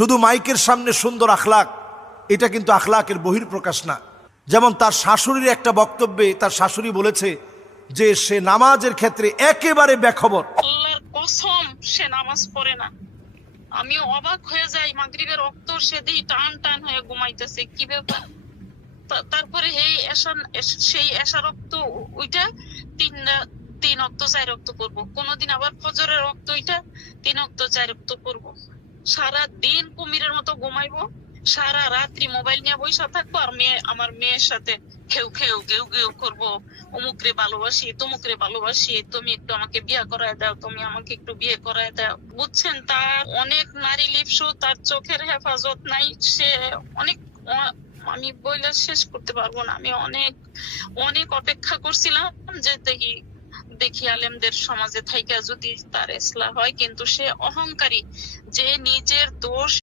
শুধু মাইকের সামনে সুন্দর আখলাক, এটা কিন্তু আখলাকের বহির্প্রকাশ না। যেমন তার শাশুড়ির একটা বক্তব্যে তার শাশুড়ি বলেছে যে সে নামাজের ক্ষেত্রে একেবারে বেখবর। আল্লাহর কসম সে নামাজ পড়ে না। আমি অবাক হয়ে যাই, মাগরিবের রক্ত সে দিই টান টান হয়ে ঘুমাইতেছে, কি ব্যাপার। তারপরে সেই এশা রক্ত ওইটা তিন রক্ত 4 রক্ত করবো, কোনদিন আবার ফজরের রক্ত ওইটা 3 রক্ত 4 রক্ত করবো। সারা দিন কুমিরের মতো ঘুমাইবো, সারা রাত্রি মোবাইল নিয়ে বসে থাকবো, আর আমার মেয়ের সাথে ঘেউ ঘেউ ঘেউ ঘেউ করবো, অমুকরে ভালোবাসি, তমুকরে ভালোবাসি, তুমি একটু আমাকে বিয়ে করায় দাও, তুমি আমাকে একটু বিয়ে করায় দাও। বুঝছেন, তার অনেক নারী লিপসু, তার চোখের হেফাজত নাই। সে অনেক, আমি বইলে শেষ করতে পারবো না। আমি অনেক অনেক অপেক্ষা করছিলাম যে দেখি আলেমদের সমাজে থাইকা যদি তার ইসলাহ হয়, কিন্তু সে অহংকারী, যে নিজের দোষ